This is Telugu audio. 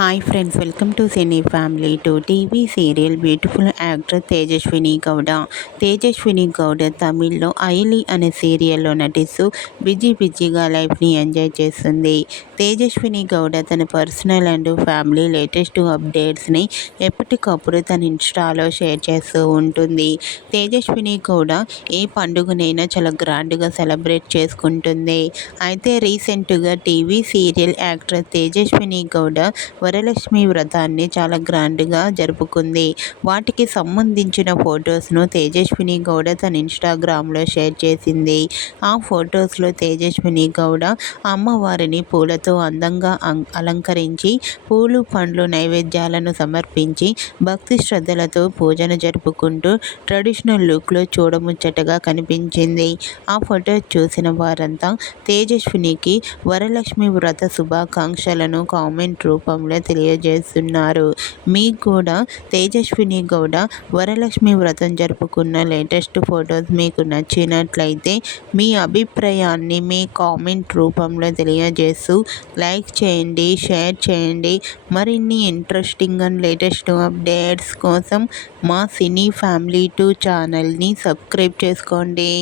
Hi friends, welcome to cine family to TV serial beautiful actor Tejaswini Gowda. Tejaswini Gowda తమిళ్లో ఐలి అనే సీరియల్లో నటిస్తూ బిజీగా లైఫ్ని ఎంజాయ్ చేస్తుంది. తేజస్విని గౌడ తన పర్సనల్ అండ్ ఫ్యామిలీ లేటెస్ట్ అప్డేట్స్ని ఎప్పటికప్పుడు తన ఇన్స్టాలో షేర్ చేస్తూ ఉంటుంది. తేజస్విని గౌడ ఏ పండుగనైనా చాలా గ్రాండ్గా సెలబ్రేట్ చేసుకుంటుంది. అయితే రీసెంట్గా TV serial actor Tejaswini Gowda Varalakshmi వ్రతాన్ని చాలా గ్రాండ్గా జరుపుకుంది. వాటికి సంబంధించిన ఫొటోస్ను తేజస్విని గౌడ తన ఇన్స్టాగ్రామ్లో షేర్ చేసింది. ఆ ఫొటోస్లో తేజస్విని గౌడ అమ్మవారిని పూలతో అందంగా అలంకరించి పూలు పండ్లు నైవేద్యాలను సమర్పించి భక్తి శ్రద్ధలతో పూజను జరుపుకుంటూ ట్రెడిషనల్ లుక్లో చూడముచ్చటగా కనిపించింది. ఆ ఫోటో చూసిన వారంతా తేజస్వినికి వరలక్ష్మి వ్రత శుభాకాంక్షలను కామెంట్ రూపంలో తెలియజేస్తున్నారు. మీకు కూడా తేజస్విని గౌడ వరలక్ష్మి వ్రతం జరుపుకున్న లేటెస్ట్ ఫొటోస్ మీకు నచ్చినట్లయితే మీ అభిప్రాయాన్ని మీ కామెంట్ రూపంలో తెలియజేస్తూ లైక్ చేయండి, షేర్ చేయండి. మరిన్ని ఇంట్రెస్టింగ్ అండ్ లేటెస్ట్ అప్డేట్స్ కోసం మా సినీ ఫ్యామిలీ 2 ఛానల్ని సబ్స్క్రైబ్ చేసుకోండి.